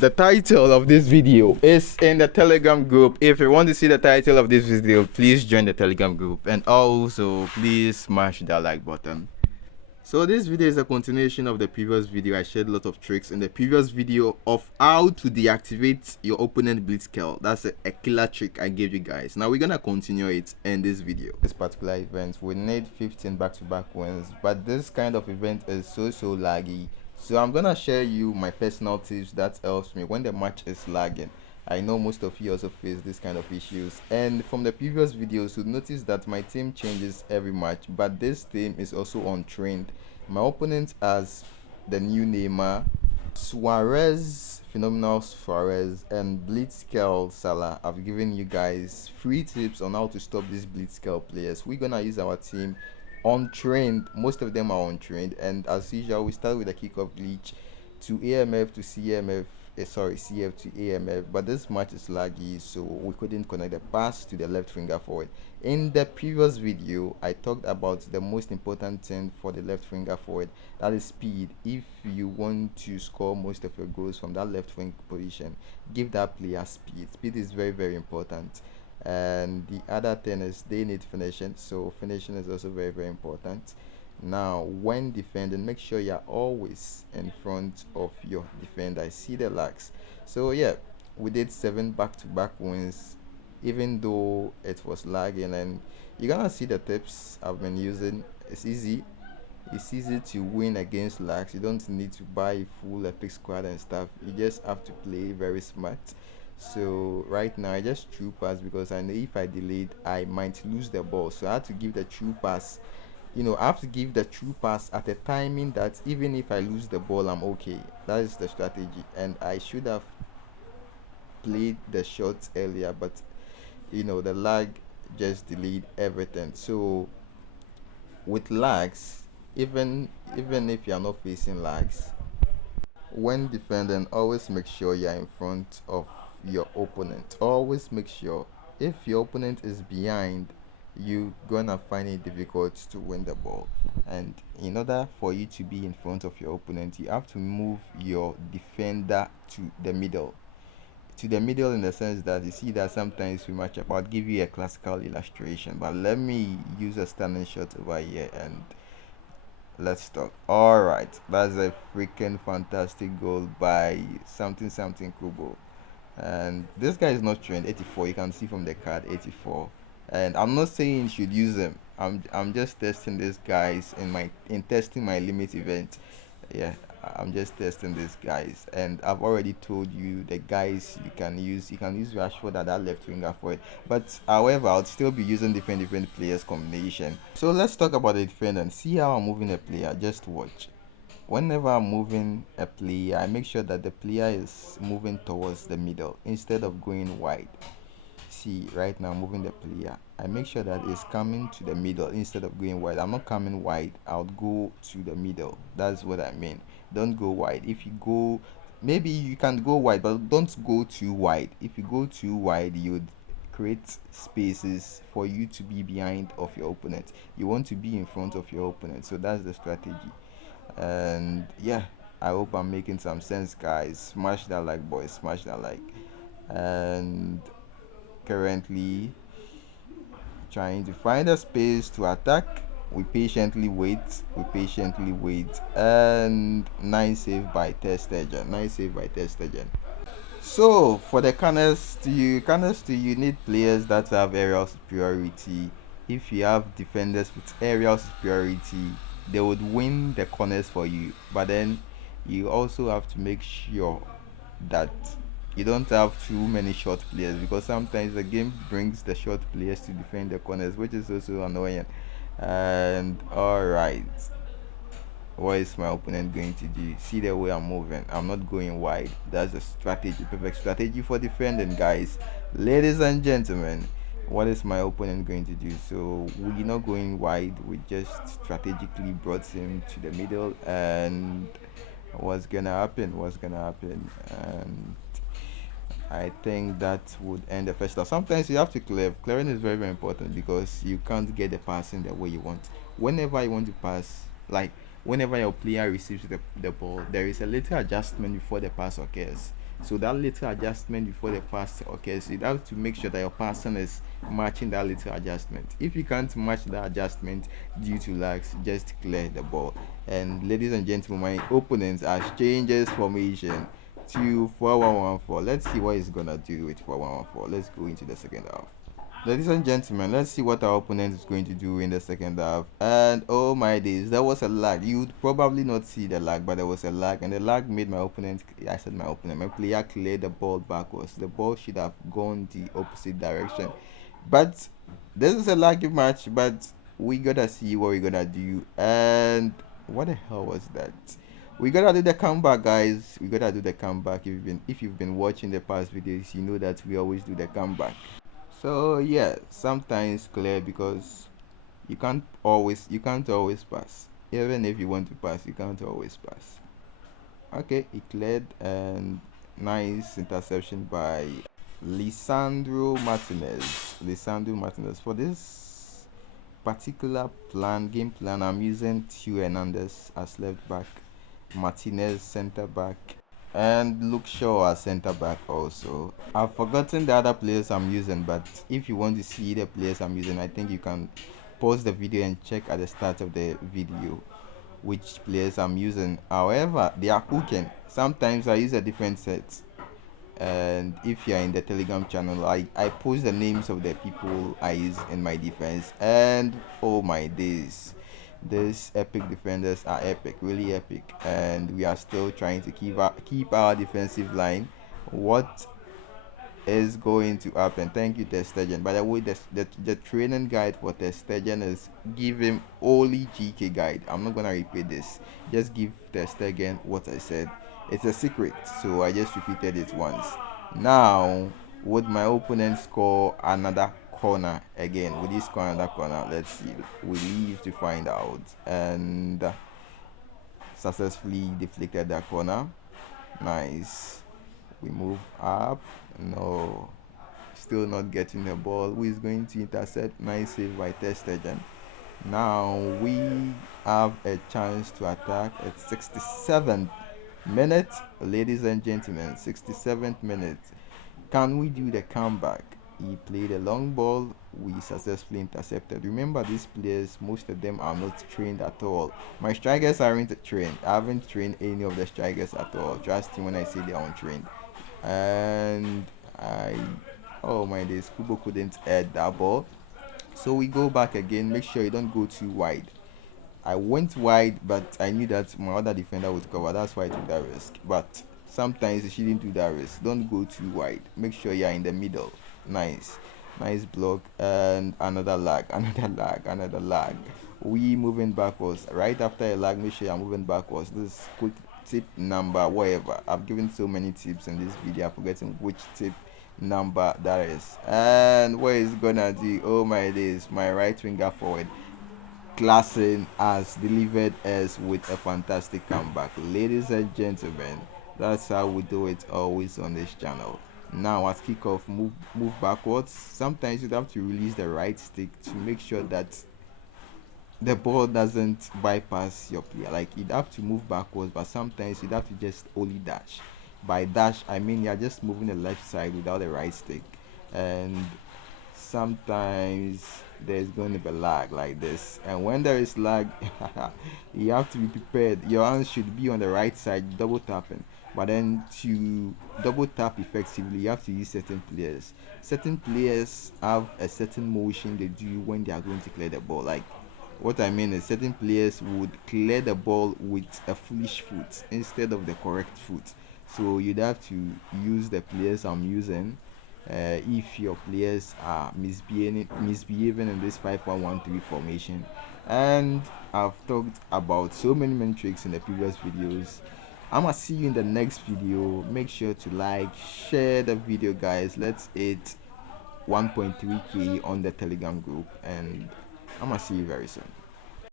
The title of this video is in the Telegram group. If you want to see the title of this video, please join the Telegram group, and also please smash that like button. So this video is a continuation of the previous video. I shared a lot of tricks in the previous video of how to deactivate your opponent Blitzkill. That's a killer trick I gave you guys. Now we're gonna continue it in this video. This particular event, we need 15 back-to-back wins, but this kind of event is so laggy. So I'm gonna share you my personal tips that helps me when the match is lagging. I know most of you also face this kind of issues, and from the previous videos you notice that my team changes every match, but this team is also untrained. My opponent has the new Neymar, Suarez, phenomenal Suarez, and Blitzkill Salah. I've given you guys free tips on how to stop these Blitzkill players. We're gonna use our team untrained. Most of them are untrained, and as usual we start with a kickoff glitch to AMF to CMF, CF to AMF, but this match is laggy, so we couldn't connect the pass to the left winger forward. In the previous video I talked about the most important thing for the left winger forward, that is speed. If you want to score most of your goals from that left wing position, give that player speed is very important. And the other thing is they need finishing, so finishing is also very important. Now when defending, make sure you're always in front of your defender. I see the lags. So yeah, we did 7 back-to-back wins even though it was lagging, and you're gonna see the tips I've been using. It's easy to win against lags. You don't need to buy a full epic squad and stuff. You just have to play very smart. So right now I just true pass because I know if I delayed I might lose the ball, so I had to give the true pass. I have to give the true pass at a timing that even if I lose the ball I'm okay. That is the strategy, and I should have played the shots earlier, but the lag just delayed everything. So with lags, even if you're not facing lags, when defending, always make sure you're in front of your opponent. Always make sure, if your opponent is behind, you're gonna find it difficult to win the ball. And in order for you to be in front of your opponent, you have to move your defender to the middle. In the sense that you see that sometimes we match up. I'll give you a classical illustration, but let me use a standing shot over here and let's talk. All right, that's a freaking fantastic goal by something Kubo, and this guy is not trained. 84, you can see from the card, 84. And I'm not saying you should use them. I'm just testing these guys in testing my limit event. Yeah, I'm just testing these guys, and I've already told you the guys you can use. You can use Rashford at that left winger for it, but however I'll still be using different players combination. So let's talk about the defender and see how I'm moving a player. Just watch. Whenever I'm moving a player, I make sure that the player is moving towards the middle instead of going wide. See, right now moving the player, I make sure that it's coming to the middle instead of going wide. I'm not coming wide, I'll go to the middle. That's what I mean. Don't go wide. If you go, maybe you can go wide, but don't go too wide. If you go too wide, you'd create spaces for you to be behind of your opponent. You want to be in front of your opponent, so that's the strategy. And yeah, I hope I'm making some sense, guys. Smash that like, boys, smash that like. And currently trying to find a space to attack. We patiently wait, and nice save by Ter Stegen. So for the corners to you need players that have aerial superiority. If you have defenders with aerial superiority, they would win the corners for you, but then you also have to make sure that you don't have too many short players, because sometimes the game brings the short players to defend the corners, which is also annoying. And all right, what is my opponent going to do? See the way I'm moving, I'm not going wide. That's a strategy, perfect strategy for defending, guys. Ladies and gentlemen, what is my opponent going to do? So we're not going wide, we just strategically brought him to the middle, and what's gonna happen? And I think that would end the first half. Sometimes you have to clear. Clearing is very important, because you can't get the passing the way you want. Whenever you want to pass, like whenever your player receives the ball, there is a little adjustment before the pass occurs. So that little adjustment before the pass occurs, you have to make sure that your person is matching that little adjustment. If you can't match that adjustment due to lags, just clear the ball. And ladies and gentlemen, my opponent has changed his formation to 4-1-1-4. Let's see what he's gonna do with 4-1-1-4. Let's go into the second half. Ladies and gentlemen, let's see what our opponent is going to do in the second half. And oh my days, there was a lag. You'd probably not see the lag, but there was a lag, and the lag made my opponent, I said my opponent, my player cleared the ball backwards. The ball should have gone the opposite direction. But this is a laggy match, but we gotta see what we're gonna do. And what the hell was that? We gotta do the comeback, guys. We gotta do the comeback. If you've been watching the past videos, you know that we always do the comeback. So yeah, sometimes clear, because you can't always pass. Even if you want to pass, you can't always pass. Okay, he cleared, and nice interception by Lisandro Martinez. For this particular game plan, I'm using Theo Hernandez as left back, Martinez center back, and Luke Shaw as center back also. I've forgotten the other players I'm using, but if you want to see the players I'm using, I think you can pause the video and check at the start of the video which players I'm using. However, they are cooking. Sometimes I use a different set. And if you're in the Telegram channel, I post the names of the people I use in my defense. And oh my days, these epic defenders are epic, really epic. And we are still trying to keep our defensive line. What is going to happen? Thank you, Ter Stegen. By the way, the training guide for Ter Stegen is give him only GK guide. I'm not gonna repeat this. Just give Ter Stegen what I said. It's a secret, so I just repeated it once. Now, would my opponent score another corner again? Would he score another corner? Let's see. We leave to find out. And successfully deflected that corner. Nice. We move up. No, still not getting the ball. Who is going to intercept? Nice save by Ter Stegen. Now we have a chance to attack at 67th minute, ladies and gentlemen. 67th minute. Can we do the comeback? He played a long ball. We successfully intercepted. Remember, these players, most of them are not trained at all. My strikers aren't trained. I haven't trained any of the strikers at all. Trust me when I say they are untrained. And oh my days, Kubo couldn't add that ball. So we go back again. Make sure you don't go too wide. I went wide, but I knew that my other defender would cover. That's why I took that risk. But sometimes you shouldn't do that risk. Don't go too wide. Make sure you're in the middle. Nice block, and another lag, another lag. We moving backwards. Right after a lag, make sure you're moving backwards. This quick tip number, whatever. I've given so many tips in this video. I'm forgetting which tip number that is. And what is gonna do? Oh my days, my right winger forward Klassen has delivered us with a fantastic comeback. Ladies and gentlemen, that's how we do it always on this channel. Now at kickoff, move backwards. Sometimes you have to release the right stick to make sure that the ball doesn't bypass your player. Like, you'd have to move backwards, but sometimes you'd have to just only dash. By dash, I mean you're just moving the left side without the right stick. And sometimes there's going to be lag like this, and when there is lag, you have to be prepared. Your hands should be on the right side, double tapping. But then to double tap effectively, you have to use certain players have a certain motion they do when they are going to clear the ball. Like, what I mean is, certain players would clear the ball with a foolish foot instead of the correct foot. So you'd have to use the players I'm using. If your players are misbehaving in this 5-1-1-3 formation. And I've talked about so many tricks in the previous videos. I'm gonna see you in the next video. Make sure to like, share the video, guys. Let's hit 1.3k on the Telegram group, and I'm gonna see you very soon.